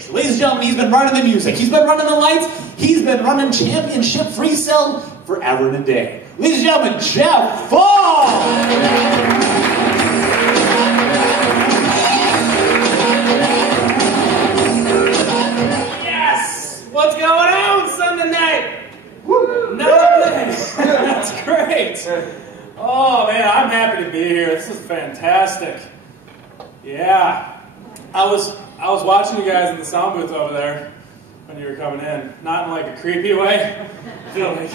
stage. Ladies and gentlemen, he's been running the music, he's been running the lights, he's been running championship free cell forever and a day. Ladies and gentlemen, Jeff Faul! What's going on Sunday night? Nothing. That's great. Oh man, I'm happy to be here. This is fantastic. Yeah, I was watching you guys in the sound booth over there when you were coming in. Not in like a creepy way. I feel like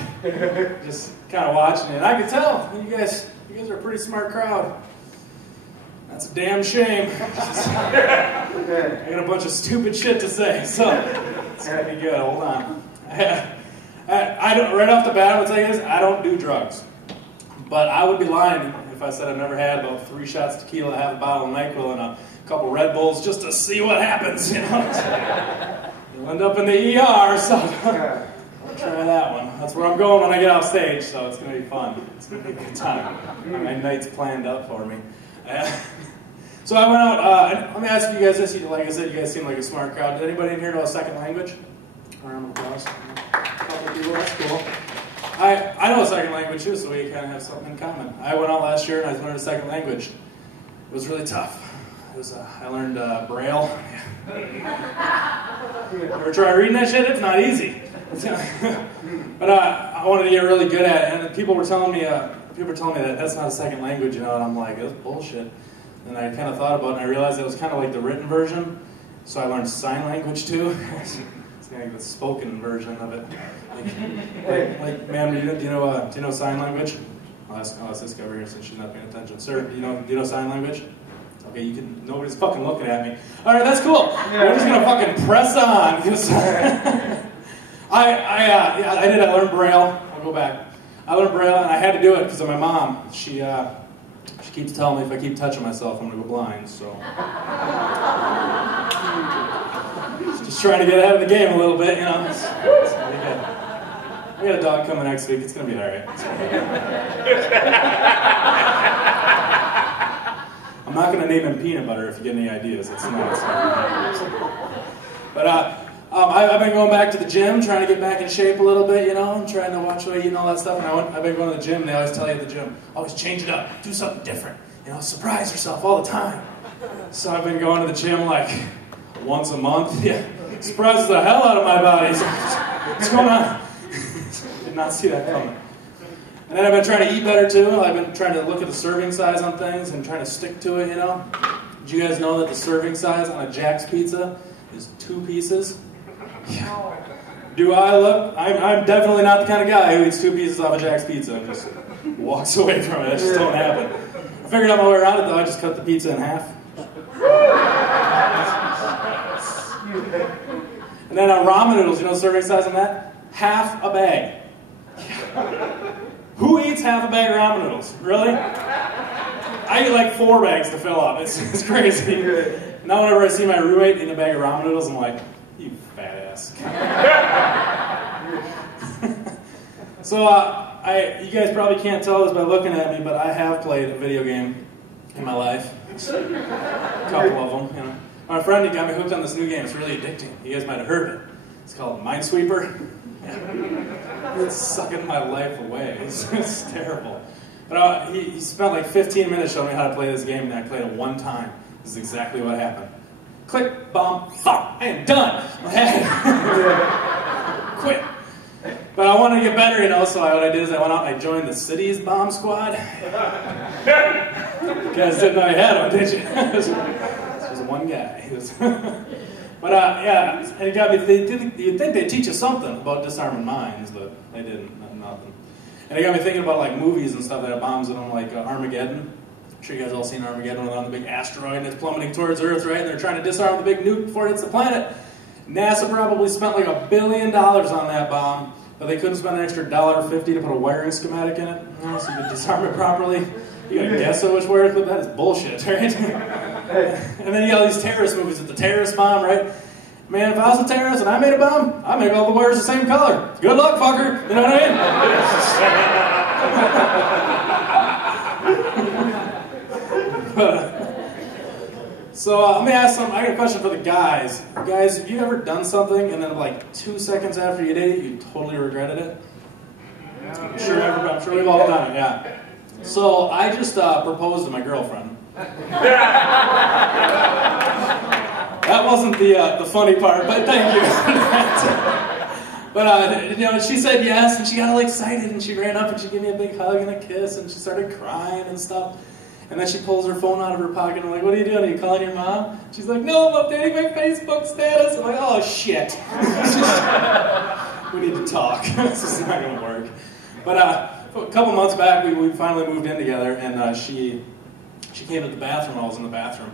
just kind of watching you, and I could tell you guys are a pretty smart crowd. That's a damn shame. I got a bunch of stupid shit to say, so it's gonna be good. Hold on. I don't, right off the bat, I would tell you this: I don't do drugs. But I would be lying if I said I've never had about 3 shots of tequila, half a bottle of NyQuil, and a couple Red Bulls just to see what happens. You know, you'll end up in the ER. So I'll try that one. That's where I'm going when I get off stage. So it's gonna be fun. It's gonna be a good time. My night's planned up for me. So I went out, let me ask you guys this, like I said, you guys seem like a smart crowd. Did anybody in here know a second language? Round of applause. A couple of people, that's cool. I know a second language too, so we kind of have something in common. I went out last year and I learned a second language. It was really tough. It was, I learned Braille. Ever try reading that shit? It's not easy. But I wanted to get really good at it, and people were telling me that that's not a second language, you know, and I'm like, that's bullshit. And I kind of thought about it, and I realized it was kind of like the written version, so I learned sign language too. It's kind of like the spoken version of it. Like, ma'am, do you know sign language? I'll ask this guy over here since she's not paying attention. Sir, do you know sign language? Okay, nobody's fucking looking at me. All right, that's cool. We're just gonna fucking press on. I learned Braille. I'll go back. I learned Braille, and I had to do it because of my mom. She keeps telling me if I keep touching myself, I'm going to go blind, so. Just trying to get ahead of the game a little bit, you know. It's pretty good. We got a dog coming next week. It's going to be all right. I'm not going to name him Peanut Butter if you get any ideas. It's not. But I've been going back to the gym, trying to get back in shape a little bit, you know. I'm trying to watch what I eat and all that stuff. And I've been going to the gym, and they always tell you at the gym, always change it up, do something different. You know, surprise yourself all the time. So I've been going to the gym like once a month. Yeah, surprises the hell out of my body. So, what's going on? Did not see that coming. And then I've been trying to eat better too. I've been trying to look at the serving size on things and trying to stick to it, you know. Did you guys know that the serving size on a Jack's pizza is 2 pieces? Yeah. Do I look? I'm definitely not the kind of guy who eats 2 pieces off a Jack's pizza and just walks away from it. That just don't happen. I figured out my way around it though. I just cut the pizza in half. And then on ramen noodles, you know the serving size on that? Half a bag. Who eats half a bag of ramen noodles? Really? I eat like 4 bags to fill up. It's crazy. Now whenever I see my roommate eating a bag of ramen noodles, I'm like, you fat ass. So you guys probably can't tell this by looking at me, but I have played a video game in my life. A couple of them, you know. My friend, he got me hooked on this new game. It's really addicting. You guys might have heard it. It's called Minesweeper. Yeah. It's sucking my life away. It's terrible. But he spent like 15 minutes showing me how to play this game, and I played it 1 time. This is exactly what happened. Click, bomb, fuck, I am done. Quit. But I wanted to get better, you know, so what I did is I went out and I joined the city's bomb squad. You guys didn't know you had one, did you? This was one guy. But yeah, and it got me, you'd think they'd teach us something about disarming mines, but they didn't, nothing. And it got me thinking about like movies and stuff that have bombs in them, like Armageddon. I'm sure you guys all seen Armageddon, when they're on the big asteroid and it's plummeting towards Earth, right? And they're trying to disarm the big nuke before it hits the planet. NASA probably spent like $1 billion on that bomb, but they couldn't spend an extra $1.50 to put a wiring schematic in it, you know, so you could disarm it properly. You gotta guess which wire, but that is bullshit, right? And then you got all these terrorist movies with the terrorist bomb, right? Man, if I was a terrorist and I made a bomb, I'd make all the wires the same color. Good luck, fucker. You know what I mean? So let me ask some. I got a question for the guys. Guys, have you ever done something and then like 2 seconds after you did it, you totally regretted it? I'm sure we've all done it. Yeah. So I just proposed to my girlfriend. That wasn't the funny part, but thank you. But you know, she said yes, and she got all excited, and she ran up and she gave me a big hug and a kiss, and she started crying and stuff. And then she pulls her phone out of her pocket, and I'm like, what are you doing? Are you calling your mom? She's like, no, I'm updating my Facebook status. I'm like, oh, shit. We need to talk. This is not going to work. But a couple months back, we finally moved in together, and she came to the bathroom. I was in the bathroom.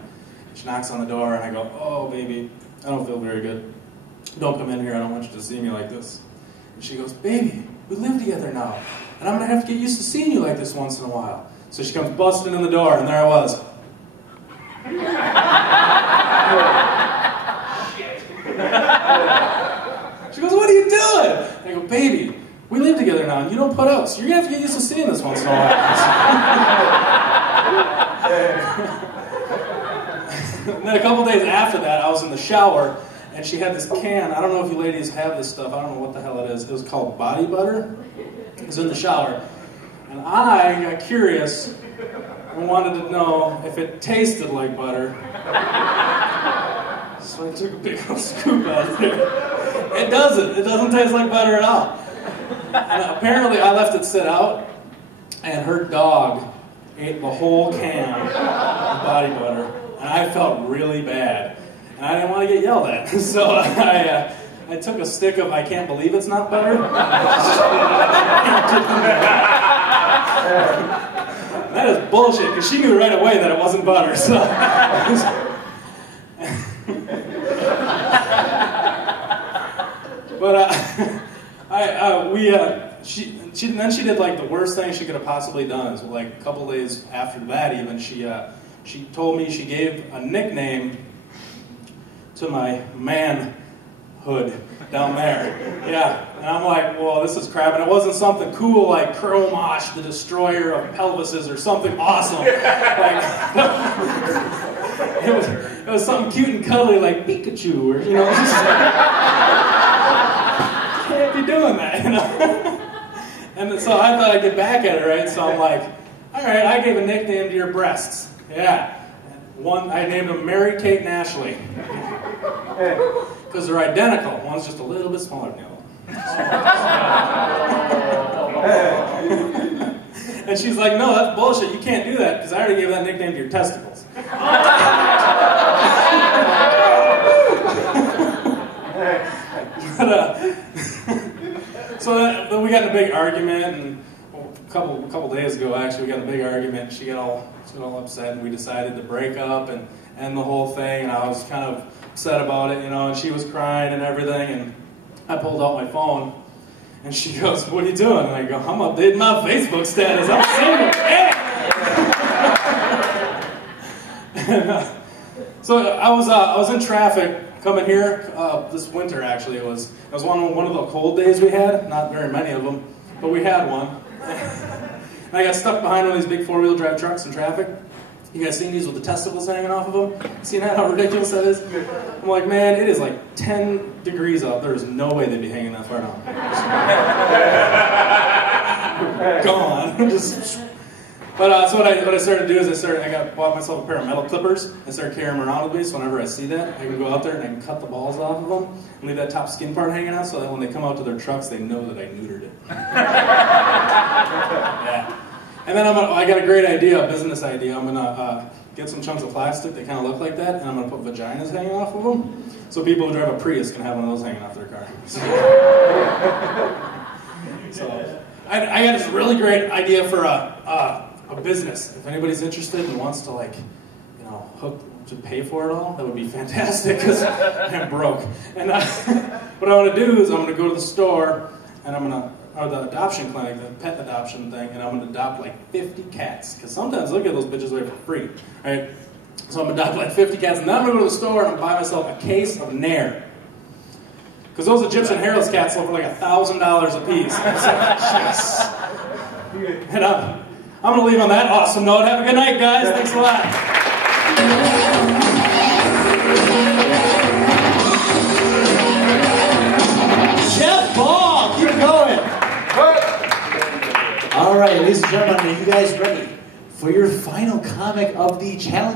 She knocks on the door, and I go, oh, baby, I don't feel very good. Don't come in here. I don't want you to see me like this. And she goes, baby, we live together now, and I'm going to have to get used to seeing you like this once in a while. So she comes busting in the door, and there I was. She goes, what are you doing? I go, baby, we live together now, and you don't put out, so you're going to have to get used to seeing this once in a while. And then a couple days after that, I was in the shower, and she had this can. I don't know if you ladies have this stuff. I don't know what the hell it is. It was called body butter. It was in the shower. And I got curious and wanted to know if it tasted like butter. So I took a big old scoop out of it. It doesn't. It doesn't taste like butter at all. And apparently I left it sit out, and her dog ate the whole can of body butter. And I felt really bad. And I didn't want to get yelled at. So I took a stick of I can't believe it's not butter. That is bullshit, because she knew right away that it wasn't butter. So but then she did like the worst thing she could have possibly done. Is like a couple days after that, even she told me she gave a nickname to my manhood down there. Yeah. And I'm like, well, this is crap. And it wasn't something cool like Chromosh, the destroyer of pelvises, or something awesome. Like, it was something cute and cuddly like Pikachu, or, you know, just, can't be doing that, you know. And so I thought I'd get back at her, right? So I'm like, all right, I gave a nickname to your breasts. Yeah. One, I named them Mary Kate and Ashley. Because they're identical. One's just a little bit smaller than the other. And she's like, no, that's bullshit. You can't do that, because I already gave that nickname to your testicles. So then we got in a big argument, and a couple days ago, actually, we got in a big argument. She got all upset, and we decided to break up and end the whole thing. And I was kind of upset about it, you know, and she was crying and everything. And I pulled out my phone, and she goes, "What are you doing?" And I go, "I'm updating my Facebook status. I'm single." And, so I was in traffic coming here this winter. Actually, it was one of the cold days we had. Not very many of them, but we had one. And I got stuck behind one of these big four-wheel drive trucks in traffic. You guys seen these with the testicles hanging off of them? Seen that, how ridiculous that is? I'm like, man, it is like 10 degrees out. There is no way they'd be hanging that far down. Gone. But so what I started to do is I bought myself a pair of metal clippers. I started carrying them around with me, so whenever I see that, I can go out there and I can cut the balls off of them and leave that top skin part hanging out, so that when they come out to their trucks, they know that I neutered it. Yeah. And then I got a great idea, a business idea. I'm gonna get some chunks of plastic that kind of look like that, and I'm gonna put vaginas hanging off of them, so people who drive a Prius can have one of those hanging off their car. So I got this really great idea for a business. If anybody's interested and wants to, like, you know, to pay for it all, that would be fantastic, because I'm broke. And what I want to do is I'm going to go to the store, and or the adoption clinic, the pet adoption thing, and I'm going to adopt like 50 cats, because sometimes they'll give those bitches away for free, right? So I'm going to adopt like 50 cats, and then I'm going to go to the store and buy myself a case of Nair. Because those Egyptian hairless cats sell for like $1,000 a piece. So, yes. And I'm going to leave on that awesome note. Have a good night, guys. Thanks a lot. All right, ladies and gentlemen, are you guys ready for your final comic of the challenge?